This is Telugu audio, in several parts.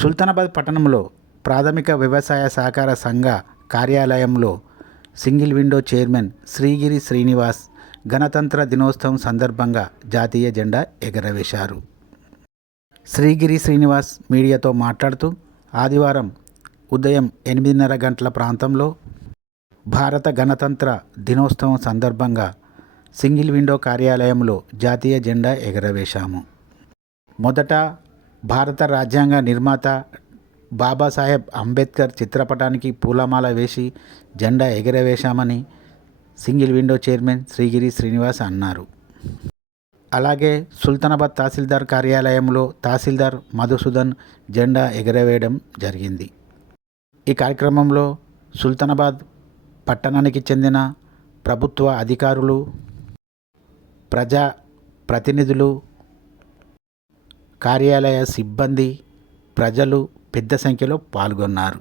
సుల్తానాబాద్ పట్టణంలో ప్రాథమిక వ్యవసాయ సహకార సంఘ కార్యాలయంలో single window chairman Srigiri Srinivas గణతంత్ర దినోత్సవం సందర్భంగా జాతీయ జెండా ఎగరవేశారు. శ్రీగిరి శ్రీనివాస్ మీడియాతో మాట్లాడుతూ ఆదివారం ఉదయం 8:30 గంటల ప్రాంతంలో భారత గణతంత్ర దినోత్సవం సందర్భంగా సింగిల్ విండో కార్యాలయంలో జాతీయ జెండా ఎగరవేశాము. మొదట భారత రాజ్యాంగ నిర్మాత బాబాసాహెబ్ అంబేద్కర్ చిత్రపటానికి పూలమాల వేసి జెండా ఎగరవేశామని single window chairman Srigiri Srinivas అన్నారు. అలాగే సుల్తానాబాద్ తహసీల్దార్ కార్యాలయంలో తహసీల్దార్ మధుసూదన్ జెండా ఎగరవేయడం జరిగింది. ఈ కార్యక్రమంలో సుల్తానాబాద్ పట్టణానికి చెందిన ప్రభుత్వ అధికారులు, ప్రజా ప్రతినిధులు, కార్యాలయ సిబ్బంది, ప్రజలు పెద్ద సంఖ్యలో పాల్గొన్నారు.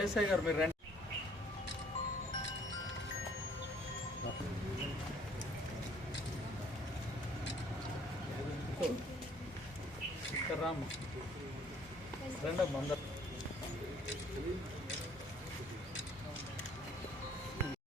ఏసై గారు మీరు రండి. రామ్మ రండి అందరు.